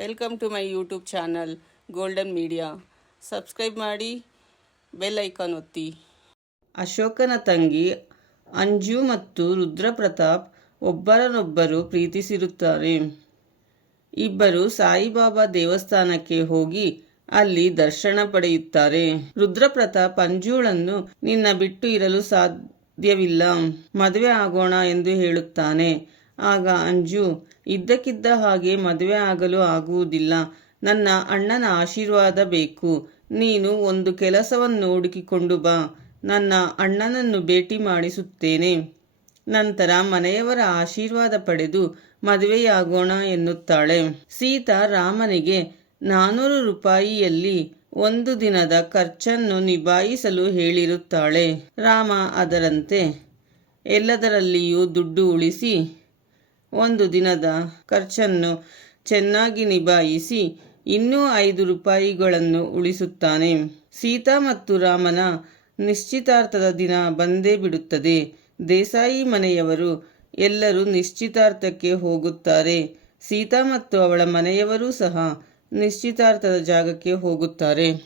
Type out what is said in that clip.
Welcome to my YouTube channel golden media subscribe ಮಾಡಿ bell icon ಒತ್ತಿ. ಅಶೋಕನ ತಂಗಿ ಅಂಜು ಮತ್ತು ರುದ್ರಪ್ರತಾಪ್ ಒಬ್ಬರನ್ನೊಬ್ಬರು ಪ್ರೀತಿಸಿರುತ್ತಾರೆ. ಇಬ್ಬರು ಸಾಯಿಬಾಬಾ ದೇವಸ್ಥಾನಕ್ಕೆ ಹೋಗಿ ಅಲ್ಲಿ ದರ್ಶನ ಪಡೆಯುತ್ತಾರೆ. ರುದ್ರಪ್ರತಾಪ್ ಅಂಜುಳನ್ನು ನಿನ್ನ ಬಿಟ್ಟು ಇರಲು ಸಾಧ್ಯವಿಲ್ಲ. ಮದುವೆ ಆಗೋಣ ಎಂದು ಹೇಳುತ್ತಾನೆ. ಆಗ ಅಂಜು, ಇದ್ದಕ್ಕಿದ್ದ ಹಾಗೆ ಮದುವೆ ಆಗಲು ಆಗುವುದಿಲ್ಲ. ನನ್ನ ಅಣ್ಣನ ಆಶೀರ್ವಾದ ಬೇಕು. ನೀನು ಒಂದು ಕೆಲಸವನ್ನು ಹುಡುಕಿಕೊಂಡು ಬಾ. ನನ್ನ ಅಣ್ಣನನ್ನು ಭೇಟಿ ಮಾಡಿಸುತ್ತೇನೆ. ನಂತರ ಮನೆಯವರ ಆಶೀರ್ವಾದ ಪಡೆದು ಮದುವೆಯಾಗೋಣ ಎನ್ನುತ್ತಾಳೆ. ಸೀತಾ ರಾಮನಿಗೆ ನಾನೂರು ರೂಪಾಯಿಯಲ್ಲಿ ಒಂದು ದಿನದ ಖರ್ಚನ್ನು ನಿಭಾಯಿಸಲು ಹೇಳಿರುತ್ತಾಳೆ. ರಾಮ ಅದರಂತೆ ಎಲ್ಲದರಲ್ಲಿಯೂ ದುಡ್ಡು ಉಳಿಸಿ ಒಂದು ದಿನದ ಖರ್ಚನ್ನು ಚೆನ್ನಾಗಿ ನಿಭಾಯಿಸಿ ಇನ್ನೂ ಐದು ರೂಪಾಯಿಗಳನ್ನು ಉಳಿಸುತ್ತಾನೆ. ಸೀತಾ ಮತ್ತು ರಾಮನ ನಿಶ್ಚಿತಾರ್ಥದ ದಿನ ಬಂದೇ ಬಿಡುತ್ತದೆ. ದೇಸಾಯಿ ಮನೆಯವರು ಎಲ್ಲರೂ ನಿಶ್ಚಿತಾರ್ಥಕ್ಕೆ ಹೋಗುತ್ತಾರೆ. ಸೀತಾ ಮತ್ತು ಅವಳ ಮನೆಯವರೂ ಸಹ ನಿಶ್ಚಿತಾರ್ಥದ ಜಾಗಕ್ಕೆ ಹೋಗುತ್ತಾರೆ.